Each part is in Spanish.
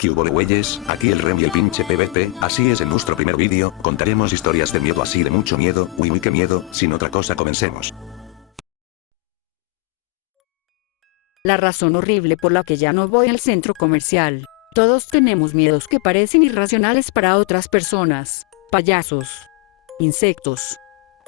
¿Qué hubo güeyes? Aquí el Rem y el pinche PvP, así es en nuestro primer vídeo, contaremos historias de miedo así de mucho miedo, uy qué miedo, sin otra cosa comencemos. La razón horrible por la que ya no voy al centro comercial. Todos tenemos miedos que parecen irracionales para otras personas. Payasos, insectos,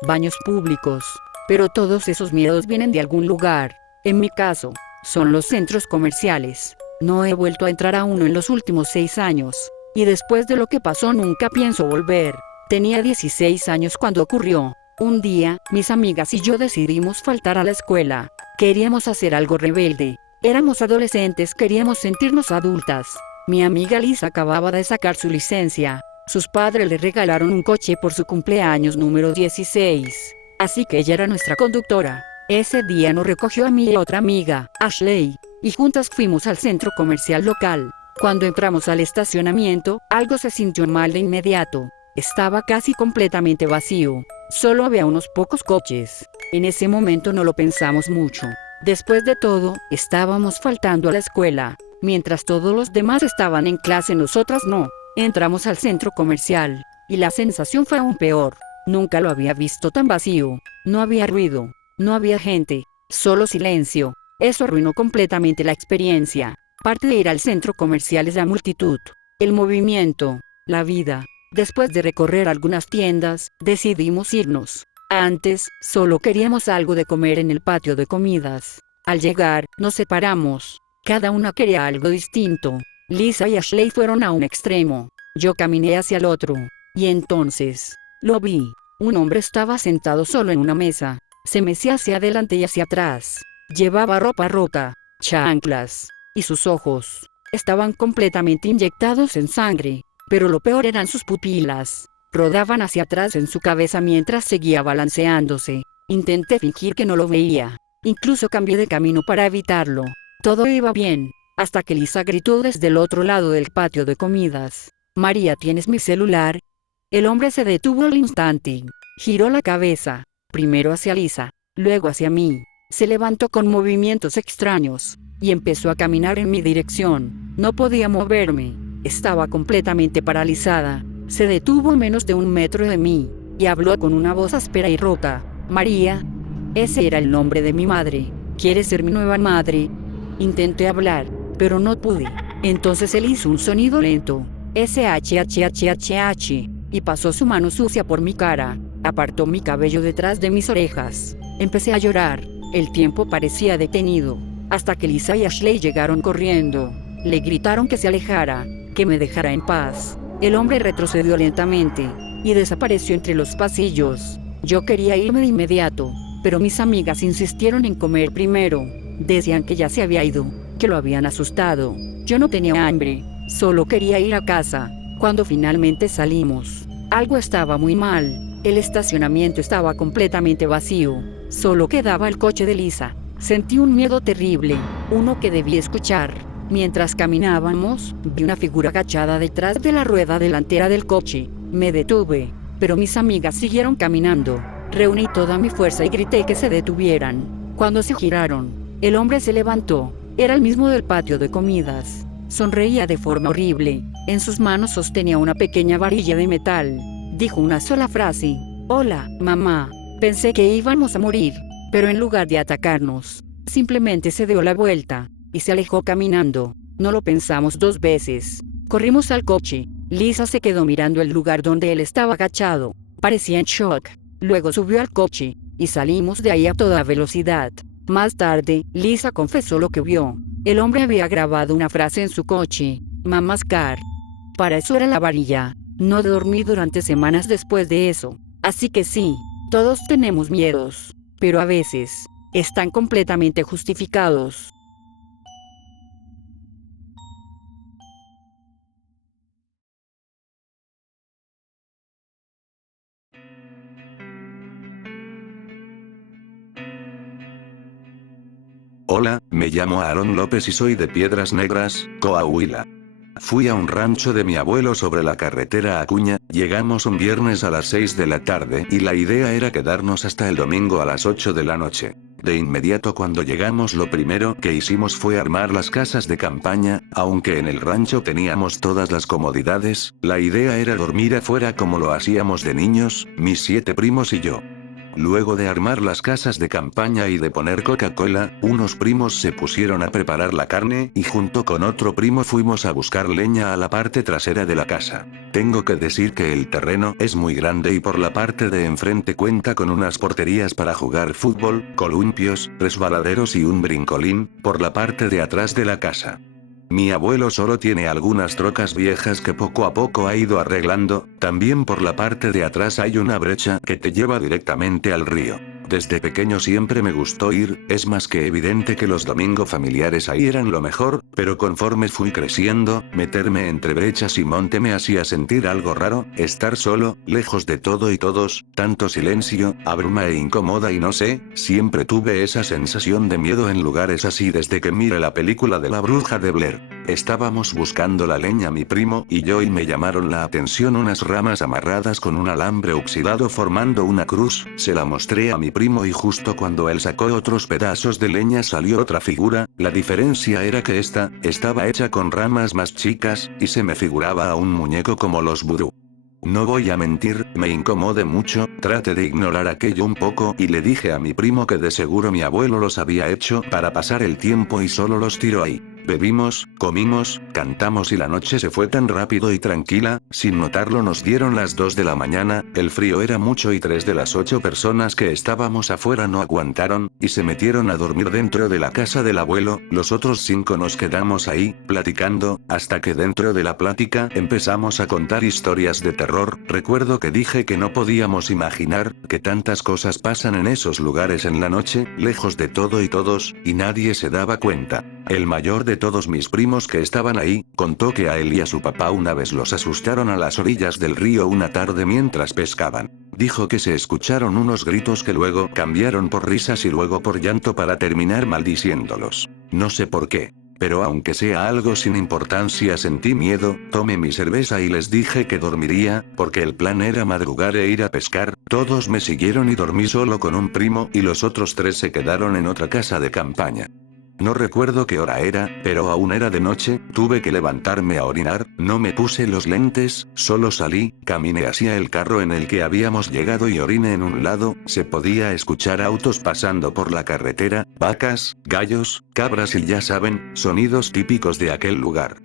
baños públicos. Pero todos esos miedos vienen de algún lugar. En mi caso, son los centros comerciales. No he vuelto a entrar a uno en los últimos 6 años. Y después de lo que pasó nunca pienso volver. Tenía 16 años cuando ocurrió. Un día, mis amigas y yo decidimos faltar a la escuela. Queríamos hacer algo rebelde. Éramos adolescentes, queríamos sentirnos adultas. Mi amiga Lisa acababa de sacar su licencia. Sus padres le regalaron un coche por su cumpleaños número 16. Así que ella era nuestra conductora. Ese día nos recogió a mí y a otra amiga, Ashley, y juntas fuimos al centro comercial local. Cuando entramos al estacionamiento, algo se sintió mal de inmediato. Estaba casi completamente vacío. Solo había unos pocos coches. En ese momento no lo pensamos mucho. Después de todo, estábamos faltando a la escuela. Mientras todos los demás estaban en clase, nosotras no. Entramos al centro comercial, y la sensación fue aún peor. Nunca lo había visto tan vacío. No había ruido, no había gente, solo silencio. Eso arruinó completamente la experiencia. Parte de ir al centro comercial es la multitud, el movimiento, la vida. Después de recorrer algunas tiendas, decidimos irnos. Antes, solo queríamos algo de comer en el patio de comidas. Al llegar, nos separamos. Cada una quería algo distinto. Lisa y Ashley fueron a un extremo. Yo caminé hacia el otro. Y entonces, lo vi. Un hombre estaba sentado solo en una mesa. Se mecía hacia adelante y hacia atrás. Llevaba ropa rota, chanclas, y sus ojos estaban completamente inyectados en sangre. Pero lo peor eran sus pupilas. Rodaban hacia atrás en su cabeza mientras seguía balanceándose. Intenté fingir que no lo veía. Incluso cambié de camino para evitarlo. Todo iba bien, hasta que Lisa gritó desde el otro lado del patio de comidas: «María, ¿tienes mi celular?». El hombre se detuvo al instante. Giró la cabeza, primero hacia Lisa, luego hacia mí. Se levantó con movimientos extraños, y empezó a caminar en mi dirección. No podía moverme. Estaba completamente paralizada. Se detuvo a menos de 1 metro de mí, y habló con una voz áspera y rota: «María». Ese era el nombre de mi madre. «¿Quieres ser mi nueva madre?». Intenté hablar, pero no pude. Entonces él hizo un sonido lento, SHHHH, y pasó su mano sucia por mi cara. Apartó mi cabello detrás de mis orejas. Empecé a llorar. El tiempo parecía detenido, hasta que Lisa y Ashley llegaron corriendo. Le gritaron que se alejara, que me dejara en paz. El hombre retrocedió lentamente, y desapareció entre los pasillos. Yo quería irme de inmediato, pero mis amigas insistieron en comer primero. Decían que ya se había ido, que lo habían asustado. Yo no tenía hambre, solo quería ir a casa. Cuando finalmente salimos, algo estaba muy mal. El estacionamiento estaba completamente vacío. Solo quedaba el coche de Lisa. Sentí un miedo terrible, uno que debí escuchar. Mientras caminábamos, vi una figura agachada detrás de la rueda delantera del coche. Me detuve, pero mis amigas siguieron caminando. Reuní toda mi fuerza y grité que se detuvieran. Cuando se giraron, el hombre se levantó. Era el mismo del patio de comidas. Sonreía de forma horrible. En sus manos sostenía una pequeña varilla de metal. Dijo una sola frase: «Hola, mamá». Pensé que íbamos a morir, pero en lugar de atacarnos, simplemente se dio la vuelta y se alejó caminando. No lo pensamos 2 veces. Corrimos al coche. Lisa se quedó mirando el lugar donde él estaba agachado. Parecía en shock. Luego subió al coche, y salimos de ahí a toda velocidad. Más tarde, Lisa confesó lo que vio. El hombre había grabado una frase en su coche: «Mama's car». Para eso era la varilla. No dormí durante semanas después de eso. Así que sí, todos tenemos miedos, pero a veces están completamente justificados. Hola, me llamo Aarón López y soy de Piedras Negras, Coahuila. Fui a un rancho de mi abuelo sobre la carretera Acuña. Llegamos un viernes a las 6 de la tarde y la idea era quedarnos hasta el domingo a las 8 de la noche. De inmediato cuando llegamos lo primero que hicimos fue armar las casas de campaña, aunque en el rancho teníamos todas las comodidades, la idea era dormir afuera como lo hacíamos de niños, mis 7 primos y yo. Luego de armar las casas de campaña y de poner Coca-Cola, unos primos se pusieron a preparar la carne y junto con otro primo fuimos a buscar leña a la parte trasera de la casa. Tengo que decir que el terreno es muy grande y por la parte de enfrente cuenta con unas porterías para jugar fútbol, columpios, resbaladeros y un brincolín, por la parte de atrás de la casa. Mi abuelo solo tiene algunas trocas viejas que poco a poco ha ido arreglando, también por la parte de atrás hay una brecha que te lleva directamente al río. Desde pequeño siempre me gustó ir, es más que evidente que los domingos familiares ahí eran lo mejor, pero conforme fui creciendo, meterme entre brechas y monte me hacía sentir algo raro, estar solo, lejos de todo y todos, tanto silencio, abruma e incómoda y no sé, siempre tuve esa sensación de miedo en lugares así desde que miré la película de la bruja de Blair. Estábamos buscando la leña mi primo y yo y me llamaron la atención unas ramas amarradas con un alambre oxidado formando una cruz, se la mostré a mi primo y justo cuando él sacó otros pedazos de leña salió otra figura, la diferencia era que esta, estaba hecha con ramas más chicas, y se me figuraba a un muñeco como los vudú. No voy a mentir, me incomodé mucho, traté de ignorar aquello un poco y le dije a mi primo que de seguro mi abuelo los había hecho para pasar el tiempo y solo los tiró ahí. Bebimos, comimos, cantamos y la noche se fue tan rápido y tranquila, sin notarlo nos dieron las 2 de la mañana, el frío era mucho y 3 de las 8 personas que estábamos afuera no aguantaron, y se metieron a dormir dentro de la casa del abuelo, los otros 5 nos quedamos ahí, platicando, hasta que dentro de la plática empezamos a contar historias de terror, recuerdo que dije que no podíamos imaginar, que tantas cosas pasan en esos lugares en la noche, lejos de todo y todos, y nadie se daba cuenta. El mayor de todos mis primos que estaban ahí, contó que a él y a su papá una vez los asustaron a las orillas del río una tarde mientras pescaban. Dijo que se escucharon unos gritos que luego cambiaron por risas y luego por llanto para terminar maldiciéndolos. No sé por qué. Pero aunque sea algo sin importancia sentí miedo, tomé mi cerveza y les dije que dormiría, porque el plan era madrugar e ir a pescar, todos me siguieron y dormí solo con un primo y los otros 3 se quedaron en otra casa de campaña. No recuerdo qué hora era, pero aún era de noche, tuve que levantarme a orinar, no me puse los lentes, solo salí, caminé hacia el carro en el que habíamos llegado y oriné en un lado, se podía escuchar autos pasando por la carretera, vacas, gallos, cabras y ya saben, sonidos típicos de aquel lugar.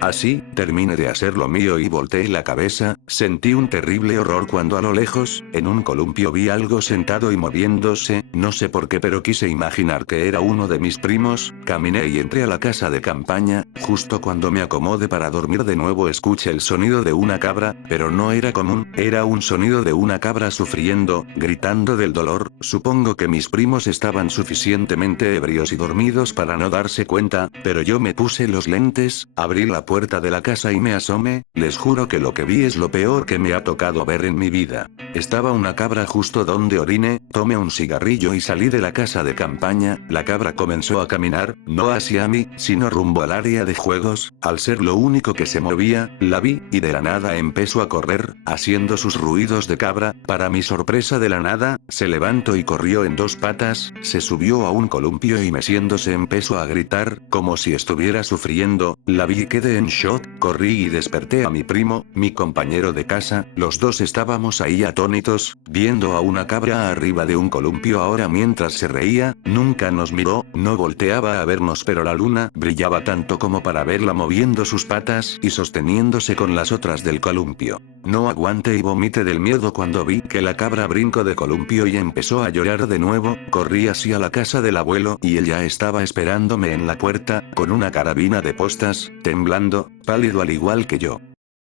Así, terminé de hacer lo mío y volteé la cabeza, sentí un terrible horror cuando a lo lejos, en un columpio vi algo sentado y moviéndose, no sé por qué pero quise imaginar que era uno de mis primos, caminé y entré a la casa de campaña, justo cuando me acomodé para dormir de nuevo escuché el sonido de una cabra, pero no era común, era un sonido de una cabra sufriendo, gritando del dolor, supongo que mis primos estaban suficientemente ebrios y dormidos para no darse cuenta, pero yo me puse los lentes, abrí la puerta de la casa y me asomé, les juro que lo que vi es lo peor que me ha tocado ver en mi vida. Estaba una cabra justo donde oriné, tomé un cigarrillo y salí de la casa de campaña, la cabra comenzó a caminar, no hacia mí, sino rumbo al área de juegos, al ser lo único que se movía, la vi, y de la nada empezó a correr, haciendo sus ruidos de cabra, para mi sorpresa de la nada, se levantó y corrió en 2 patas, se subió a un columpio y meciéndose empezó a gritar, como si estuviera sufriendo, la vi y quedé en shock, corrí y desperté a mi primo, mi compañero de casa, los dos estábamos ahí atónitos, viendo a una cabra arriba de un columpio ahora mientras se reía, nunca nos miró, no volteaba a vernos pero la luna brillaba tanto como para verla moviendo sus patas y sosteniéndose con las otras del columpio. No aguanté y vomité del miedo cuando vi que la cabra brincó de columpio y empezó a llorar de nuevo, corrí hacia la casa del abuelo y él ya estaba esperándome en la puerta, con una carabina de postas, temblando, pálido al igual que yo.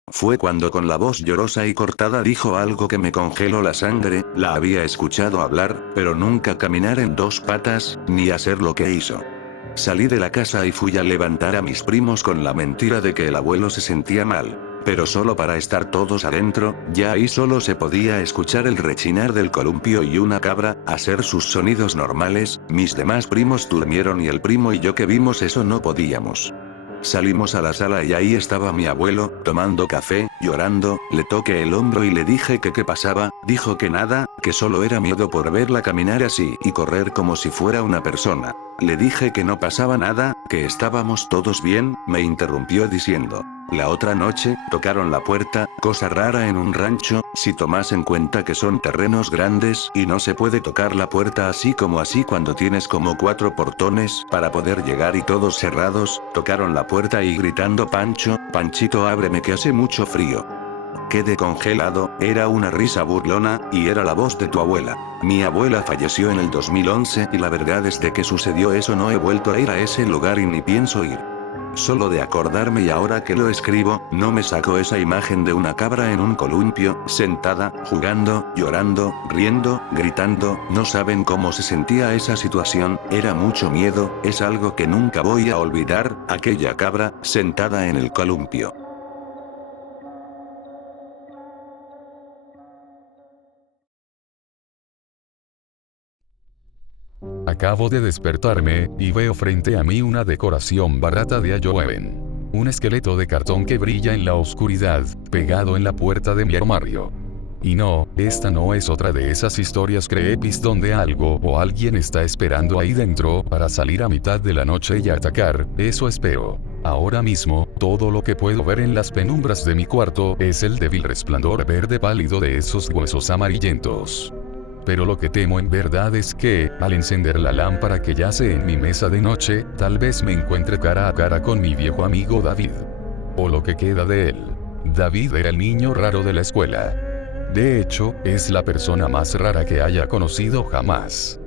Fue cuando con la voz llorosa y cortada dijo algo que me congeló la sangre, la había escuchado hablar, pero nunca caminar en 2 patas, ni hacer lo que hizo. Salí de la casa y fui a levantar a mis primos con la mentira de que el abuelo se sentía mal. Pero solo para estar todos adentro, ya ahí solo se podía escuchar el rechinar del columpio y una cabra, hacer sus sonidos normales, mis demás primos durmieron y el primo y yo que vimos eso no podíamos. Salimos a la sala y ahí estaba mi abuelo, tomando café, llorando, le toqué el hombro y le dije que qué pasaba, dijo que nada, que solo era miedo por verla caminar así y correr como si fuera una persona. Le dije que no pasaba nada, que estábamos todos bien, me interrumpió diciendo. La otra noche, tocaron la puerta, cosa rara en un rancho, si tomas en cuenta que son terrenos grandes y no se puede tocar la puerta así como así cuando tienes como 4 portones para poder llegar y todos cerrados, tocaron la puerta y gritando Pancho, Panchito ábreme que hace mucho frío. Quedé congelado, era una risa burlona, y era la voz de tu abuela. Mi abuela falleció en el 2011 y la verdad desde que sucedió eso no he vuelto a ir a ese lugar y ni pienso ir. Solo de acordarme y ahora que lo escribo, no me saco esa imagen de una cabra en un columpio, sentada, jugando, llorando, riendo, gritando, no saben cómo se sentía esa situación, era mucho miedo, es algo que nunca voy a olvidar, aquella cabra, sentada en el columpio. Acabo de despertarme, y veo frente a mí una decoración barata de Halloween. Un esqueleto de cartón que brilla en la oscuridad, pegado en la puerta de mi armario. Y no, esta no es otra de esas historias creepy donde algo o alguien está esperando ahí dentro para salir a mitad de la noche y atacar, eso espero. Ahora mismo, todo lo que puedo ver en las penumbras de mi cuarto es el débil resplandor verde pálido de esos huesos amarillentos. Pero lo que temo en verdad es que, al encender la lámpara que yace en mi mesa de noche, tal vez me encuentre cara a cara con mi viejo amigo David. O lo que queda de él. David era el niño raro de la escuela. De hecho, es la persona más rara que haya conocido jamás.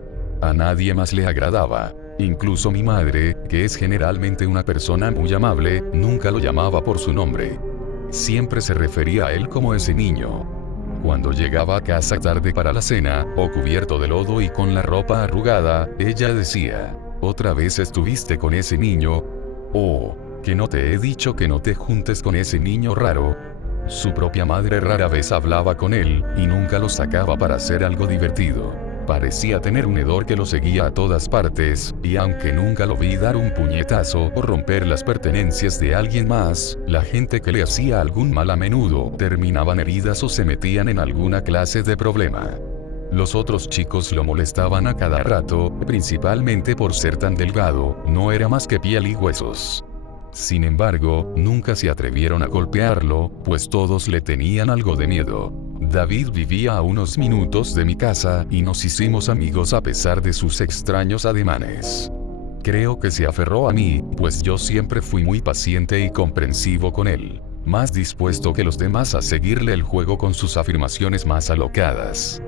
A nadie más le agradaba. Incluso mi madre, que es generalmente una persona muy amable, nunca lo llamaba por su nombre. Siempre se refería a él como ese niño. Cuando llegaba a casa tarde para la cena, o cubierto de lodo y con la ropa arrugada, ella decía, ¿otra vez estuviste con ese niño? Oh, ¿que no te he dicho que no te juntes con ese niño raro? Su propia madre rara vez hablaba con él, y nunca lo sacaba para hacer algo divertido. Parecía tener un hedor que lo seguía a todas partes, y aunque nunca lo vi dar un puñetazo o romper las pertenencias de alguien más, la gente que le hacía algún mal a menudo terminaban heridas o se metían en alguna clase de problema. Los otros chicos lo molestaban a cada rato, principalmente por ser tan delgado, no era más que piel y huesos. Sin embargo, nunca se atrevieron a golpearlo, pues todos le tenían algo de miedo. David vivía a unos minutos de mi casa y nos hicimos amigos a pesar de sus extraños ademanes. Creo que se aferró a mí, pues yo siempre fui muy paciente y comprensivo con él, más dispuesto que los demás a seguirle el juego con sus afirmaciones más alocadas.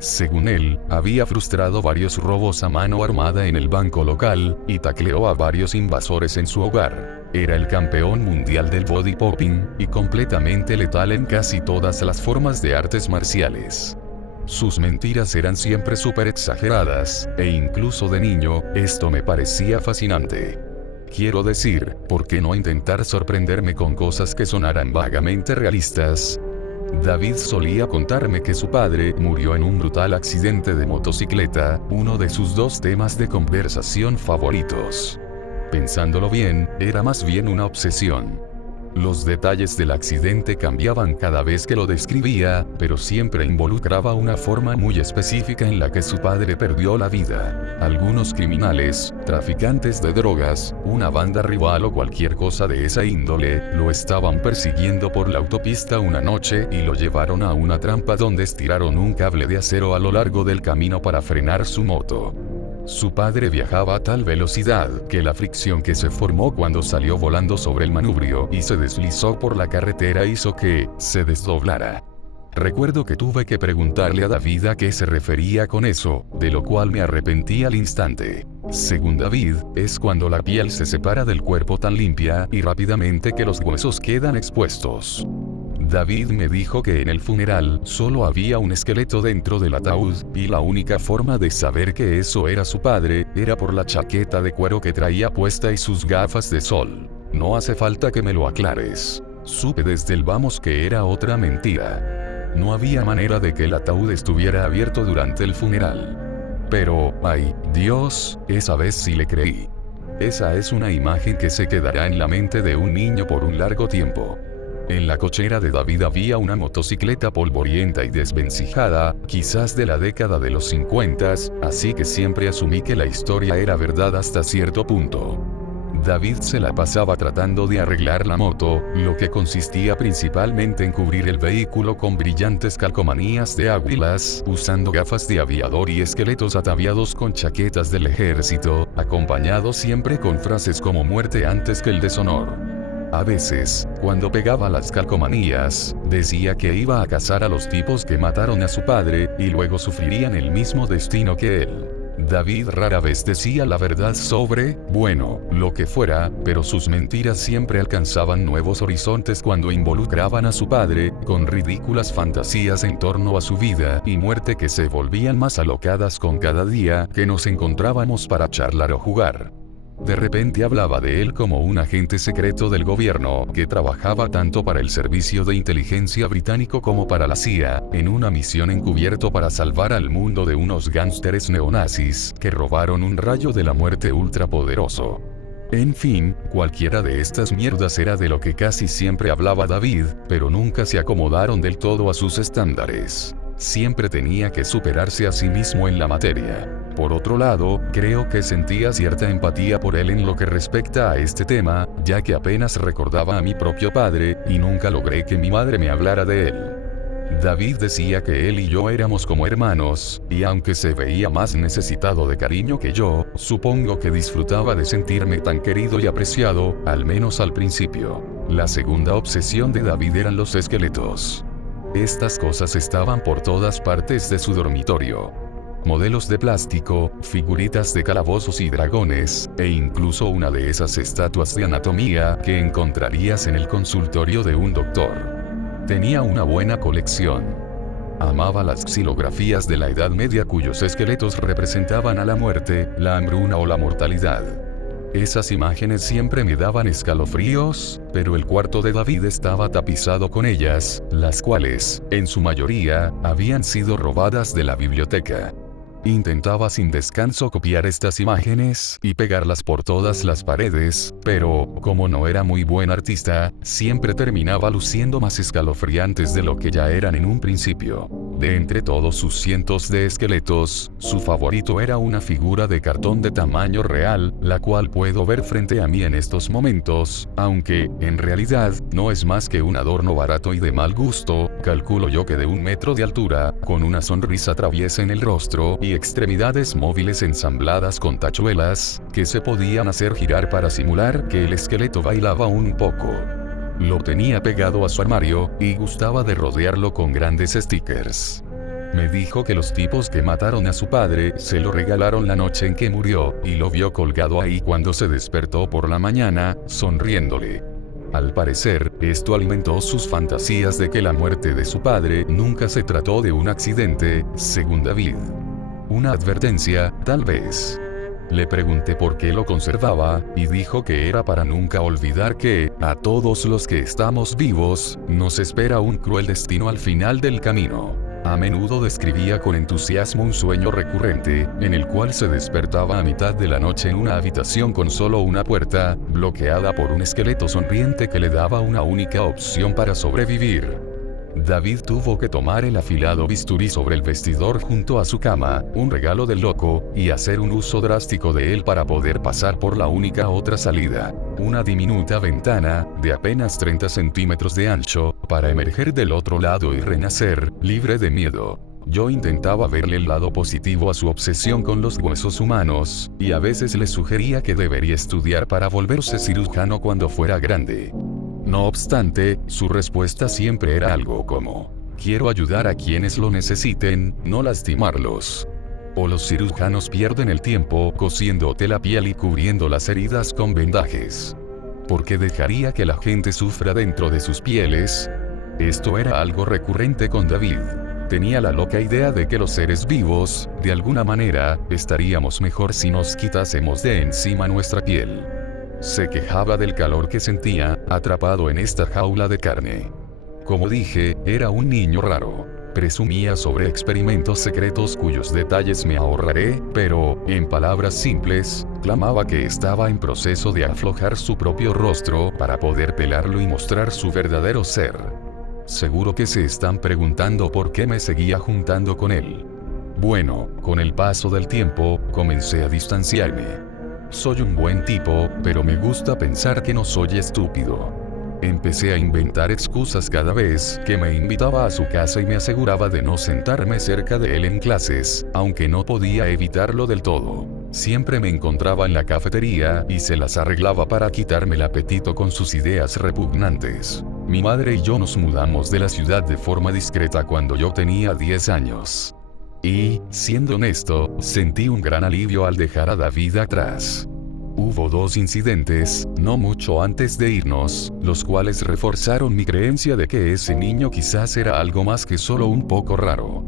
Según él, había frustrado varios robos a mano armada en el banco local, y tacleó a varios invasores en su hogar. Era el campeón mundial del body popping, y completamente letal en casi todas las formas de artes marciales. Sus mentiras eran siempre súper exageradas, e incluso de niño, esto me parecía fascinante. Quiero decir, ¿por qué no intentar sorprenderme con cosas que sonaran vagamente realistas? David solía contarme que su padre murió en un brutal accidente de motocicleta, uno de sus 2 temas de conversación favoritos. Pensándolo bien, era más bien una obsesión. Los detalles del accidente cambiaban cada vez que lo describía, pero siempre involucraba una forma muy específica en la que su padre perdió la vida. Algunos criminales, traficantes de drogas, una banda rival o cualquier cosa de esa índole, lo estaban persiguiendo por la autopista una noche y lo llevaron a una trampa donde estiraron un cable de acero a lo largo del camino para frenar su moto. Su padre viajaba a tal velocidad que la fricción que se formó cuando salió volando sobre el manubrio y se deslizó por la carretera hizo que se desdoblara. Recuerdo que tuve que preguntarle a David a qué se refería con eso, de lo cual me arrepentí al instante. Según David, es cuando la piel se separa del cuerpo tan limpia y rápidamente que los huesos quedan expuestos. David me dijo que en el funeral solo había un esqueleto dentro del ataúd, y la única forma de saber que eso era su padre, era por la chaqueta de cuero que traía puesta y sus gafas de sol. No hace falta que me lo aclares. Supe desde el vamos que era otra mentira. No había manera de que el ataúd estuviera abierto durante el funeral. Pero, ay, Dios, esa vez sí le creí. Esa es una imagen que se quedará en la mente de un niño por un largo tiempo. En la cochera de David había una motocicleta polvorienta y desvencijada, quizás de la década de los 50, así que siempre asumí que la historia era verdad hasta cierto punto. David se la pasaba tratando de arreglar la moto, lo que consistía principalmente en cubrir el vehículo con brillantes calcomanías de águilas, usando gafas de aviador y esqueletos ataviados con chaquetas del ejército, acompañados siempre con frases como muerte antes que el deshonor. A veces, cuando pegaba las calcomanías, decía que iba a cazar a los tipos que mataron a su padre, y luego sufrirían el mismo destino que él. David rara vez decía la verdad sobre, bueno, lo que fuera, pero sus mentiras siempre alcanzaban nuevos horizontes cuando involucraban a su padre, con ridículas fantasías en torno a su vida y muerte que se volvían más alocadas con cada día que nos encontrábamos para charlar o jugar. De repente hablaba de él como un agente secreto del gobierno que trabajaba tanto para el servicio de inteligencia británico como para la CIA, en una misión encubierto para salvar al mundo de unos gánsteres neonazis que robaron un rayo de la muerte ultrapoderoso. En fin, cualquiera de estas mierdas era de lo que casi siempre hablaba David, pero nunca se acomodaron del todo a sus estándares. Siempre tenía que superarse a sí mismo en la materia. Por otro lado, creo que sentía cierta empatía por él en lo que respecta a este tema, ya que apenas recordaba a mi propio padre, y nunca logré que mi madre me hablara de él. David decía que él y yo éramos como hermanos, y aunque se veía más necesitado de cariño que yo, supongo que disfrutaba de sentirme tan querido y apreciado, al menos al principio. La segunda obsesión de David eran los esqueletos. Estas cosas estaban por todas partes de su dormitorio. Modelos de plástico, figuritas de calabozos y dragones, e incluso una de esas estatuas de anatomía que encontrarías en el consultorio de un doctor. Tenía una buena colección. Amaba las xilografías de la Edad Media cuyos esqueletos representaban a la muerte, la hambruna o la mortalidad. Esas imágenes siempre me daban escalofríos, pero el cuarto de David estaba tapizado con ellas, las cuales, en su mayoría, habían sido robadas de la biblioteca. Intentaba sin descanso copiar estas imágenes y pegarlas por todas las paredes, pero, como no era muy buen artista, siempre terminaba luciendo más escalofriantes de lo que ya eran en un principio. De entre todos sus cientos de esqueletos, su favorito era una figura de cartón de tamaño real, la cual puedo ver frente a mí en estos momentos, aunque, en realidad, no es más que un adorno barato y de mal gusto, calculo yo que de 1 metro de altura, con una sonrisa traviesa en el rostro y extremidades móviles ensambladas con tachuelas, que se podían hacer girar para simular que el esqueleto bailaba un poco. Lo tenía pegado a su armario, y gustaba de rodearlo con grandes stickers. Me dijo que los tipos que mataron a su padre se lo regalaron la noche en que murió, y lo vio colgado ahí cuando se despertó por la mañana, sonriéndole. Al parecer, esto alimentó sus fantasías de que la muerte de su padre nunca se trató de un accidente, según David. Una advertencia, tal vez. Le pregunté por qué lo conservaba, y dijo que era para nunca olvidar que, a todos los que estamos vivos, nos espera un cruel destino al final del camino. A menudo describía con entusiasmo un sueño recurrente, en el cual se despertaba a mitad de la noche en una habitación con solo una puerta, bloqueada por un esqueleto sonriente que le daba una única opción para sobrevivir. David tuvo que tomar el afilado bisturí sobre el vestidor junto a su cama, un regalo del loco, y hacer un uso drástico de él para poder pasar por la única otra salida, una diminuta ventana, de apenas 30 centímetros de ancho, para emerger del otro lado y renacer, libre de miedo. Yo intentaba verle el lado positivo a su obsesión con los huesos humanos, y a veces le sugería que debería estudiar para volverse cirujano cuando fuera grande. No obstante, su respuesta siempre era algo como: quiero ayudar a quienes lo necesiten, no lastimarlos. O los cirujanos pierden el tiempo cosiéndote la piel y cubriendo las heridas con vendajes. ¿Por qué dejaría que la gente sufra dentro de sus pieles? Esto era algo recurrente con David. Tenía la loca idea de que los seres vivos, de alguna manera, estaríamos mejor si nos quitásemos de encima nuestra piel. Se quejaba del calor que sentía, atrapado en esta jaula de carne. Como dije, era un niño raro. presumía sobre experimentos secretos cuyos detalles me ahorraré, pero, en palabras simples, clamaba que estaba en proceso de aflojar su propio rostro para poder pelarlo y mostrar su verdadero ser. Seguro que se están preguntando por qué me seguía juntando con él. Bueno, con el paso del tiempo, comencé a distanciarme. Soy un buen tipo, pero me gusta pensar que no soy estúpido. Empecé a inventar excusas cada vez que me invitaba a su casa y me aseguraba de no sentarme cerca de él en clases, aunque no podía evitarlo del todo. Siempre me encontraba en la cafetería y se las arreglaba para quitarme el apetito con sus ideas repugnantes. Mi madre y yo nos mudamos de la ciudad de forma discreta cuando yo tenía 10 años. Y, siendo honesto, sentí un gran alivio al dejar a David atrás. Hubo 2 incidentes, no mucho antes de irnos, los cuales reforzaron mi creencia de que ese niño quizás era algo más que solo un poco raro.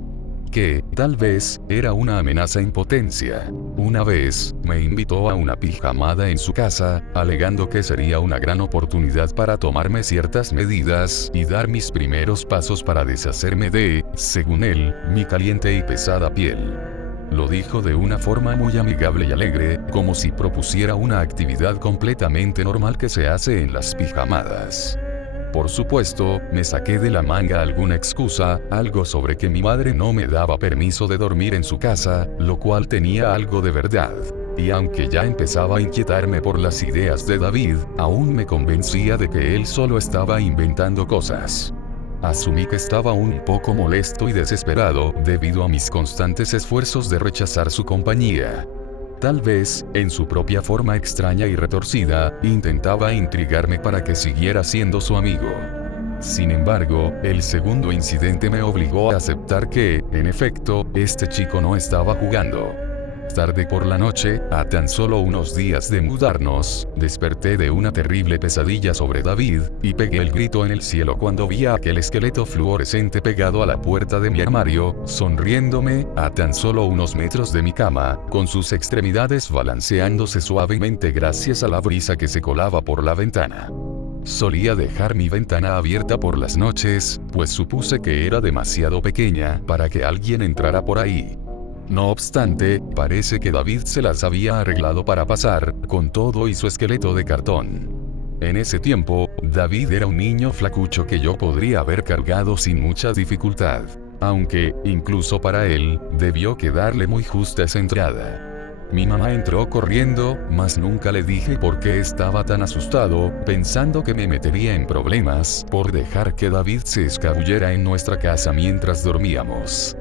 Que, tal vez, era una amenaza en potencia. Una vez, me invitó a una pijamada en su casa, alegando que sería una gran oportunidad para tomarme ciertas medidas y dar mis primeros pasos para deshacerme de, según él, mi caliente y pesada piel. Lo dijo de una forma muy amigable y alegre, como si propusiera una actividad completamente normal que se hace en las pijamadas. Por supuesto, me saqué de la manga alguna excusa, algo sobre que mi madre no me daba permiso de dormir en su casa, lo cual tenía algo de verdad. Y aunque ya empezaba a inquietarme por las ideas de David, aún me convencía de que él solo estaba inventando cosas. Asumí que estaba un poco molesto y desesperado debido a mis constantes esfuerzos de rechazar su compañía. Tal vez, en su propia forma extraña y retorcida, intentaba intrigarme para que siguiera siendo su amigo. Sin embargo, el segundo incidente me obligó a aceptar que, en efecto, este chico no estaba jugando. Tarde por la noche, a tan solo unos días de mudarnos, desperté de una terrible pesadilla sobre David, y pegué el grito en el cielo cuando vi a aquel esqueleto fluorescente pegado a la puerta de mi armario, sonriéndome, a tan solo unos metros de mi cama, con sus extremidades balanceándose suavemente gracias a la brisa que se colaba por la ventana. Solía dejar mi ventana abierta por las noches, pues supuse que era demasiado pequeña para que alguien entrara por ahí. No obstante, parece que David se las había arreglado para pasar, con todo y su esqueleto de cartón. En ese tiempo, David era un niño flacucho que yo podría haber cargado sin mucha dificultad. Aunque, incluso para él, debió quedarle muy justa esa entrada. Mi mamá entró corriendo, mas nunca le dije por qué estaba tan asustado, pensando que me metería en problemas por dejar que David se escabullera en nuestra casa mientras dormíamos.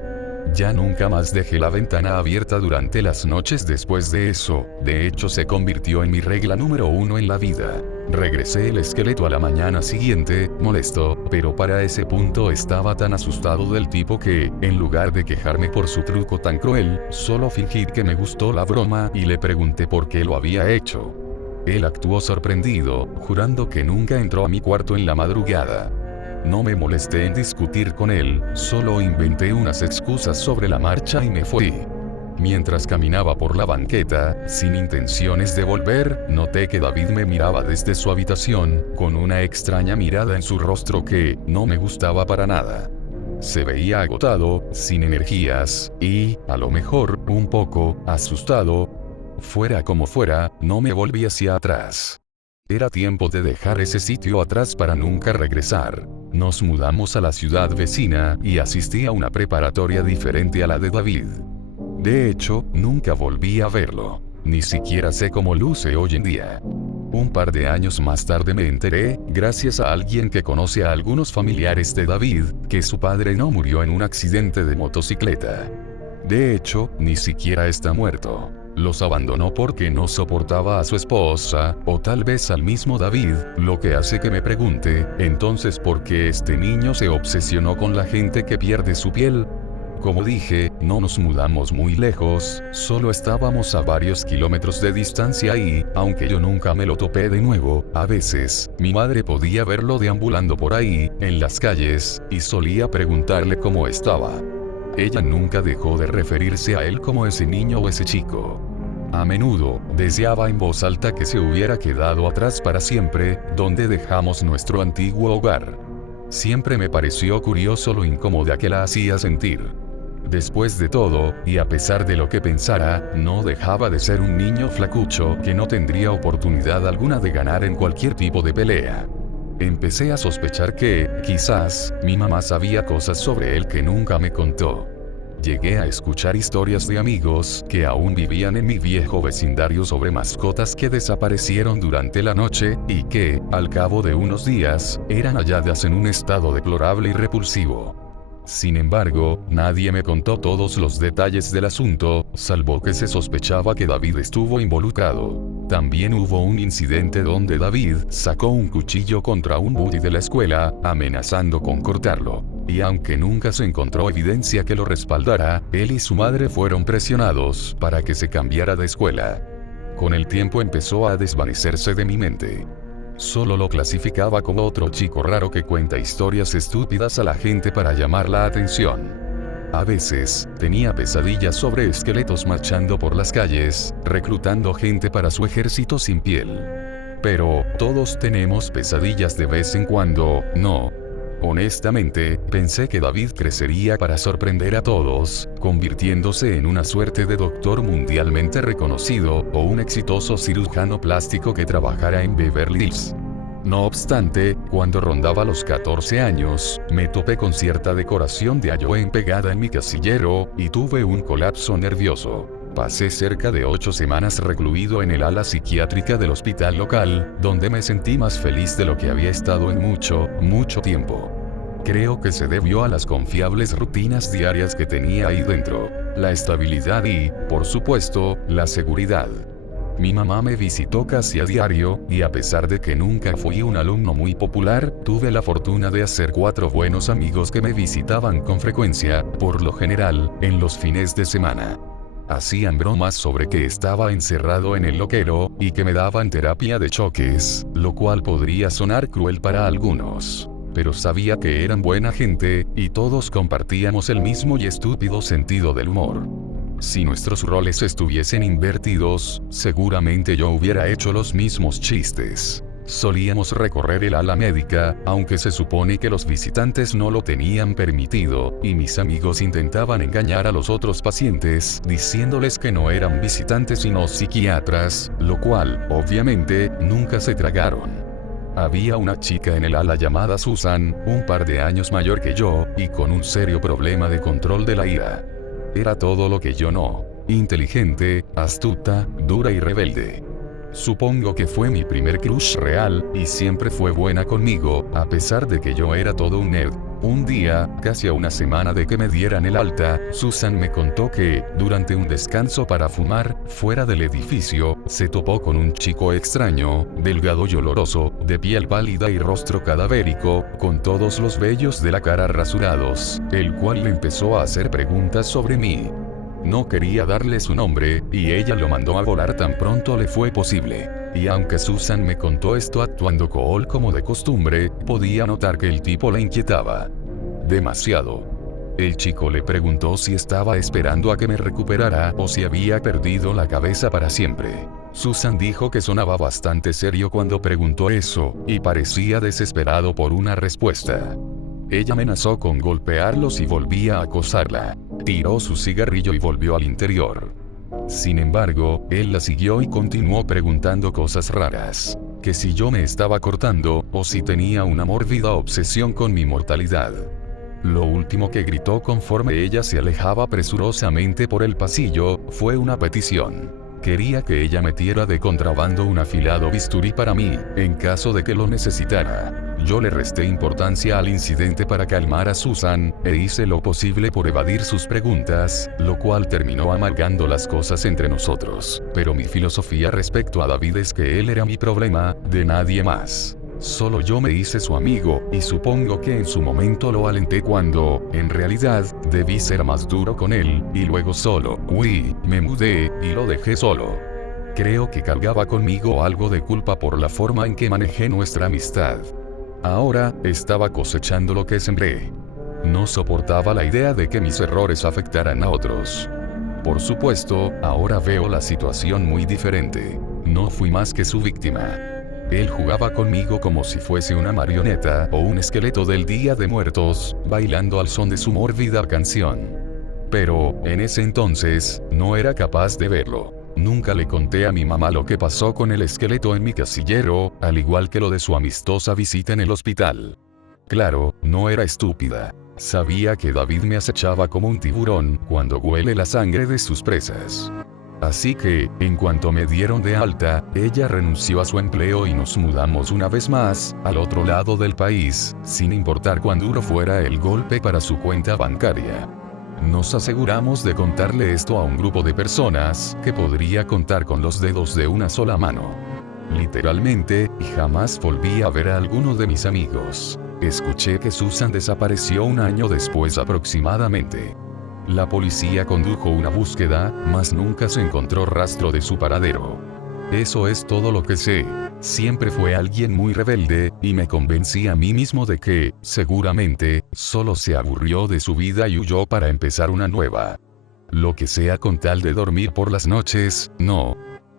Ya nunca más dejé la ventana abierta durante las noches después de eso, de hecho se convirtió en mi regla número 1 en la vida. Regresé el esqueleto a la mañana siguiente, molesto, pero para ese punto estaba tan asustado del tipo que, en lugar de quejarme por su truco tan cruel, solo fingí que me gustó la broma y le pregunté por qué lo había hecho. Él actuó sorprendido, jurando que nunca entró a mi cuarto en la madrugada. No me molesté en discutir con él, solo inventé unas excusas sobre la marcha y me fui. Mientras caminaba por la banqueta, sin intenciones de volver, noté que David me miraba desde su habitación, con una extraña mirada en su rostro que no me gustaba para nada. Se veía agotado, sin energías, y, a lo mejor, un poco, asustado. Fuera como fuera, no me volví hacia atrás. Era tiempo de dejar ese sitio atrás para nunca regresar. Nos mudamos a la ciudad vecina y asistí a una preparatoria diferente a la de David. De hecho, nunca volví a verlo. Ni siquiera sé cómo luce hoy en día. Un par de años más tarde me enteré, gracias a alguien que conoce a algunos familiares de David, que su padre no murió en un accidente de motocicleta. De hecho, ni siquiera está muerto. Los abandonó porque no soportaba a su esposa, o tal vez al mismo David, lo que hace que me pregunte, entonces ¿por qué este niño se obsesionó con la gente que pierde su piel? Como dije, no nos mudamos muy lejos, solo estábamos a varios kilómetros de distancia y, aunque yo nunca me lo topé de nuevo, a veces, mi madre podía verlo deambulando por ahí, en las calles, y solía preguntarle cómo estaba. Ella nunca dejó de referirse a él como ese niño o ese chico. A menudo, deseaba en voz alta que se hubiera quedado atrás para siempre, donde dejamos nuestro antiguo hogar. Siempre me pareció curioso lo incómoda que la hacía sentir. Después de todo, y a pesar de lo que pensara, no dejaba de ser un niño flacucho que no tendría oportunidad alguna de ganar en cualquier tipo de pelea. Empecé a sospechar que, quizás, mi mamá sabía cosas sobre él que nunca me contó. Llegué a escuchar historias de amigos que aún vivían en mi viejo vecindario sobre mascotas que desaparecieron durante la noche, y que, al cabo de unos días, eran halladas en un estado deplorable y repulsivo. Sin embargo, nadie me contó todos los detalles del asunto, salvo que se sospechaba que David estuvo involucrado. También hubo un incidente donde David sacó un cuchillo contra un bully de la escuela, amenazando con cortarlo. Y aunque nunca se encontró evidencia que lo respaldara, él y su madre fueron presionados para que se cambiara de escuela. Con el tiempo empezó a desvanecerse de mi mente. Solo lo clasificaba como otro chico raro que cuenta historias estúpidas a la gente para llamar la atención. A veces, tenía pesadillas sobre esqueletos marchando por las calles, reclutando gente para su ejército sin piel. Pero, todos tenemos pesadillas de vez en cuando, ¿no? Honestamente, pensé que David crecería para sorprender a todos, convirtiéndose en una suerte de doctor mundialmente reconocido, o un exitoso cirujano plástico que trabajara en Beverly Hills. No obstante, cuando rondaba los 14 años, me topé con cierta decoración de Halloween pegada en mi casillero, y tuve un colapso nervioso. Pasé cerca de 8 semanas recluido en el ala psiquiátrica del hospital local, donde me sentí más feliz de lo que había estado en mucho tiempo. Creo que se debió a las confiables rutinas diarias que tenía ahí dentro, la estabilidad y, por supuesto, la seguridad. Mi mamá me visitó casi a diario, y a pesar de que nunca fui un alumno muy popular, tuve la fortuna de hacer 4 buenos amigos que me visitaban con frecuencia, por lo general, en los fines de semana. Hacían bromas sobre que estaba encerrado en el loquero, y que me daban terapia de choques, lo cual podría sonar cruel para algunos. Pero sabía que eran buena gente, y todos compartíamos el mismo y estúpido sentido del humor. Si nuestros roles estuviesen invertidos, seguramente yo hubiera hecho los mismos chistes. Solíamos recorrer el ala médica, aunque se supone que los visitantes no lo tenían permitido, y mis amigos intentaban engañar a los otros pacientes, diciéndoles que no eran visitantes sino psiquiatras, lo cual, obviamente, nunca se tragaron. Había una chica en el ala llamada Susan, un par de años mayor que yo, y con un serio problema de control de la ira. Era todo lo que yo no. Inteligente, astuta, dura y rebelde. Supongo que fue mi primer crush real, y siempre fue buena conmigo, a pesar de que yo era todo un nerd. Un día, casi a una semana de que me dieran el alta, Susan me contó que, durante un descanso para fumar, fuera del edificio, se topó con un chico extraño, delgado y oloroso, de piel pálida y rostro cadavérico, con todos los vellos de la cara rasurados, el cual le empezó a hacer preguntas sobre mí. No quería darle su nombre, y ella lo mandó a volar tan pronto le fue posible. Y aunque Susan me contó esto actuando cool como de costumbre, podía notar que el tipo la inquietaba demasiado. El chico le preguntó si estaba esperando a que me recuperara o si había perdido la cabeza para siempre. Susan dijo que sonaba bastante serio cuando preguntó eso, y parecía desesperado por una respuesta. Ella amenazó con golpearlo si volvía a acosarla. Tiró su cigarrillo y volvió al interior. Sin embargo, él la siguió y continuó preguntando cosas raras. Que si yo me estaba cortando, o si tenía una mórbida obsesión con mi mortalidad. Lo último que gritó conforme ella se alejaba presurosamente por el pasillo, fue una petición. Quería que ella metiera de contrabando un afilado bisturí para mí, en caso de que lo necesitara. Yo le resté importancia al incidente para calmar a Susan, e hice lo posible por evadir sus preguntas, lo cual terminó amargando las cosas entre nosotros. Pero mi filosofía respecto a David es que él era mi problema, de nadie más. Solo yo me hice su amigo, y supongo que en su momento lo alenté cuando, en realidad, debí ser más duro con él, y luego solo, me mudé, y lo dejé solo. Creo que cargaba conmigo algo de culpa por la forma en que manejé nuestra amistad. Ahora, estaba cosechando lo que sembré. No soportaba la idea de que mis errores afectaran a otros. Por supuesto, ahora veo la situación muy diferente. No fui más que su víctima. Él jugaba conmigo como si fuese una marioneta o un esqueleto del Día de Muertos, bailando al son de su mórbida canción. Pero, en ese entonces, no era capaz de verlo. Nunca le conté a mi mamá lo que pasó con el esqueleto en mi casillero, al igual que lo de su amistosa visita en el hospital. Claro, no era estúpida. Sabía que David me acechaba como un tiburón cuando huele la sangre de sus presas. Así que, en cuanto me dieron de alta, ella renunció a su empleo y nos mudamos una vez más, al otro lado del país, sin importar cuán duro fuera el golpe para su cuenta bancaria. Nos aseguramos de contarle esto a un grupo de personas que podría contar con los dedos de una sola mano. Literalmente, jamás volví a ver a alguno de mis amigos. Escuché que Susan desapareció un año después aproximadamente. La policía condujo una búsqueda, mas nunca se encontró rastro de su paradero. Eso es todo lo que sé. Siempre fue alguien muy rebelde, y me convencí a mí mismo de que, seguramente, solo se aburrió de su vida y huyó para empezar una nueva. Lo que sea con tal de dormir por las noches, no.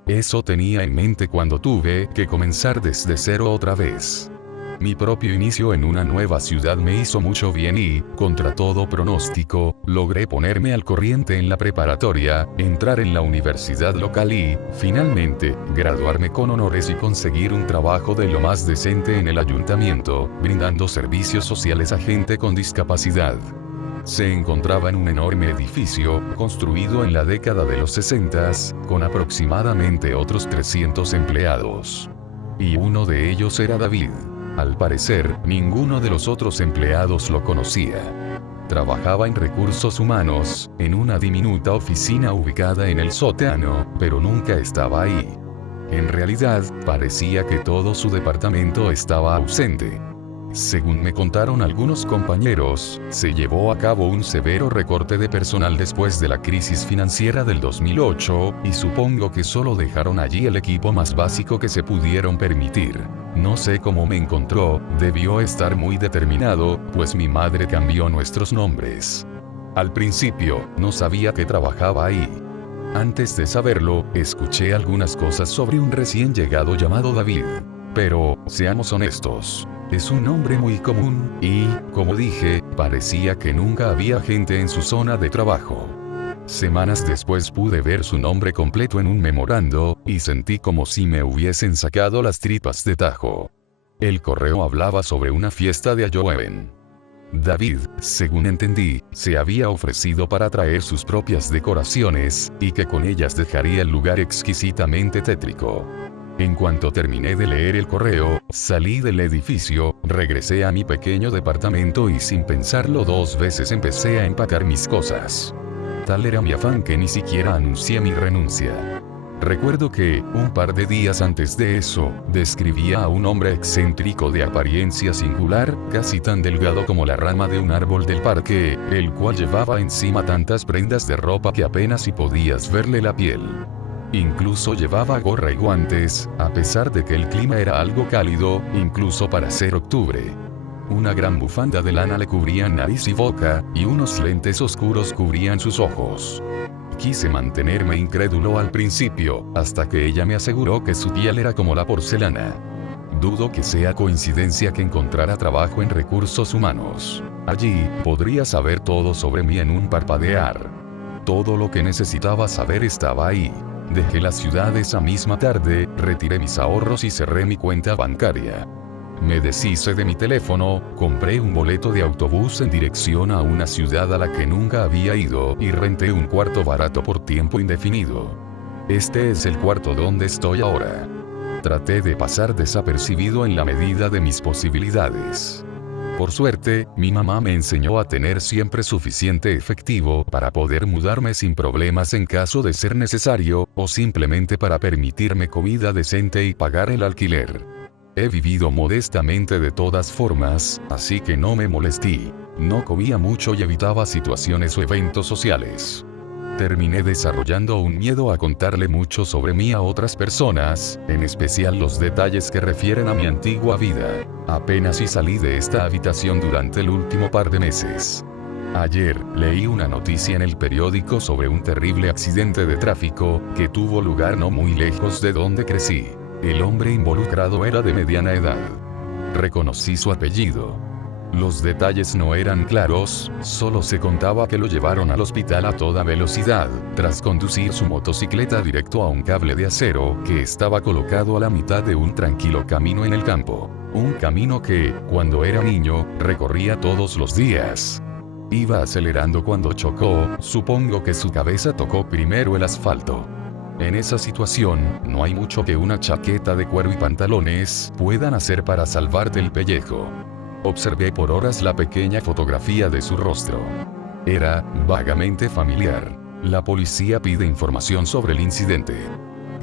Eso tenía en mente cuando tuve que comenzar desde cero otra vez. Mi propio inicio en una nueva ciudad me hizo mucho bien y, contra todo pronóstico, logré ponerme al corriente en la preparatoria, entrar en la universidad local y, finalmente, graduarme con honores y conseguir un trabajo de lo más decente en el ayuntamiento, brindando servicios sociales a gente con discapacidad. Se encontraba en un enorme edificio, construido en la década de los 60s, con aproximadamente otros 300 empleados. Y uno de ellos era David. Al parecer, ninguno de los otros empleados lo conocía. Trabajaba en recursos humanos, en una diminuta oficina ubicada en el sótano, pero nunca estaba ahí. En realidad, parecía que todo su departamento estaba ausente. Según me contaron algunos compañeros, se llevó a cabo un severo recorte de personal después de la crisis financiera del 2008, y supongo que solo dejaron allí el equipo más básico que se pudieron permitir. No sé cómo me encontró, debió estar muy determinado, pues mi madre cambió nuestros nombres. Al principio, no sabía que trabajaba ahí. Antes de saberlo, escuché algunas cosas sobre un recién llegado llamado David. Pero, seamos honestos, es un nombre muy común, y, como dije, parecía que nunca había gente en su zona de trabajo. Semanas después pude ver su nombre completo en un memorando, y sentí como si me hubiesen sacado las tripas de tajo. El correo hablaba sobre una fiesta de Halloween. David, según entendí, se había ofrecido para traer sus propias decoraciones, y que con ellas dejaría el lugar exquisitamente tétrico. En cuanto terminé de leer el correo, salí del edificio, regresé a mi pequeño departamento y sin pensarlo dos veces empecé a empacar mis cosas. Tal era mi afán que ni siquiera anuncié mi renuncia. Recuerdo que, un par de días antes de eso, describía a un hombre excéntrico de apariencia singular, casi tan delgado como la rama de un árbol del parque, el cual llevaba encima tantas prendas de ropa que apenas si podías verle la piel. Incluso llevaba gorra y guantes, a pesar de que el clima era algo cálido, incluso para ser octubre. Una gran bufanda de lana le cubría nariz y boca, y unos lentes oscuros cubrían sus ojos. Quise mantenerme incrédulo al principio, hasta que ella me aseguró que su piel era como la porcelana. Dudo que sea coincidencia que encontrara trabajo en recursos humanos. Allí, podría saber todo sobre mí en un parpadear. Todo lo que necesitaba saber estaba ahí. Dejé la ciudad esa misma tarde, retiré mis ahorros y cerré mi cuenta bancaria. Me deshice de mi teléfono, compré un boleto de autobús en dirección a una ciudad a la que nunca había ido y renté un cuarto barato por tiempo indefinido. Este es el cuarto donde estoy ahora. Traté de pasar desapercibido en la medida de mis posibilidades. Por suerte, mi mamá me enseñó a tener siempre suficiente efectivo para poder mudarme sin problemas en caso de ser necesario, o simplemente para permitirme comida decente y pagar el alquiler. He vivido modestamente de todas formas, así que no me molesté. No comía mucho y evitaba situaciones o eventos sociales. Terminé desarrollando un miedo a contarle mucho sobre mí a otras personas, en especial los detalles que refieren a mi antigua vida. Apenas si salí de esta habitación durante el último par de meses. Ayer, leí una noticia en el periódico sobre un terrible accidente de tráfico, que tuvo lugar no muy lejos de donde crecí. El hombre involucrado era de mediana edad. Reconocí su apellido. Los detalles no eran claros, solo se contaba que lo llevaron al hospital a toda velocidad, tras conducir su motocicleta directo a un cable de acero que estaba colocado a la mitad de un tranquilo camino en el campo. Un camino que, cuando era niño, recorría todos los días. Iba acelerando cuando chocó, supongo que su cabeza tocó primero el asfalto. En esa situación, no hay mucho que una chaqueta de cuero y pantalones puedan hacer para salvarte el pellejo. Observé por horas la pequeña fotografía de su rostro. Era vagamente familiar. La policía pide información sobre el incidente.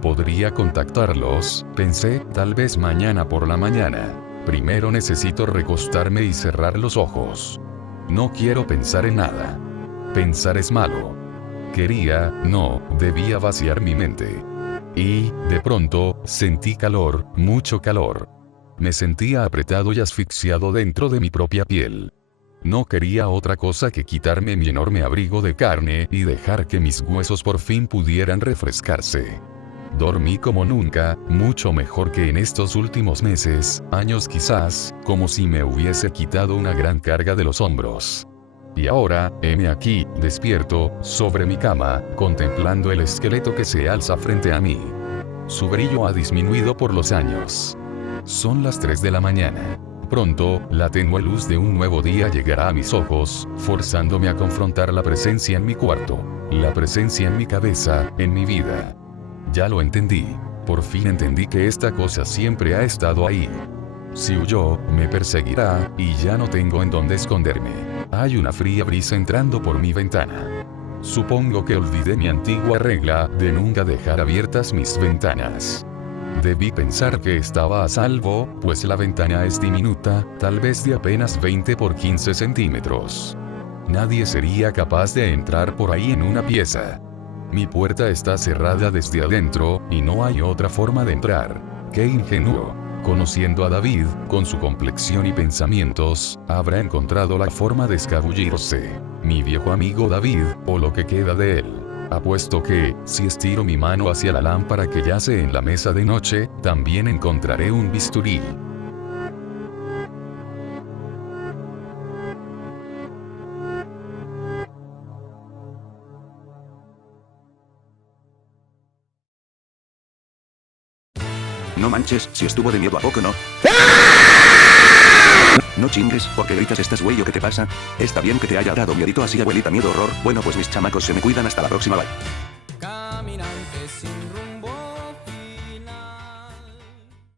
Podría contactarlos, pensé, tal vez mañana por la mañana. Primero necesito recostarme y cerrar los ojos. No quiero pensar en nada. Pensar es malo. Debía vaciar mi mente. Y, de pronto, sentí calor, mucho calor. Me sentía apretado y asfixiado dentro de mi propia piel. No quería otra cosa que quitarme mi enorme abrigo de carne y dejar que mis huesos por fin pudieran refrescarse. Dormí como nunca, mucho mejor que en estos últimos meses, años quizás, como si me hubiese quitado una gran carga de los hombros. Y ahora, heme aquí, despierto, sobre mi cama, contemplando el esqueleto que se alza frente a mí. Su brillo ha disminuido por los años. Son las 3 de la mañana. Pronto, la tenue luz de un nuevo día llegará a mis ojos, forzándome a confrontar la presencia en mi cuarto, la presencia en mi cabeza, en mi vida. Ya lo entendí. Por fin entendí que esta cosa siempre ha estado ahí. Si huyó, me perseguirá, y ya no tengo en dónde esconderme. Hay una fría brisa entrando por mi ventana. Supongo que olvidé mi antigua regla de nunca dejar abiertas mis ventanas. Debí pensar que estaba a salvo, pues la ventana es diminuta, tal vez de apenas 20 por 15 centímetros. Nadie sería capaz de entrar por ahí en una pieza. Mi puerta está cerrada desde adentro, y no hay otra forma de entrar. ¡Qué ingenuo! Conociendo a David, con su complexión y pensamientos, habrá encontrado la forma de escabullirse. Mi viejo amigo David, o lo que queda de él. Apuesto que, si estiro mi mano hacia la lámpara que yace en la mesa de noche, también encontraré un bisturí. No manches, si estuvo de miedo a poco, ¿no? No chingues, porque gritas, ¿estás güey o qué te pasa? Está bien que te haya dado miedito así, abuelita, miedo, horror. Bueno, pues mis chamacos se me cuidan, hasta la próxima, bye.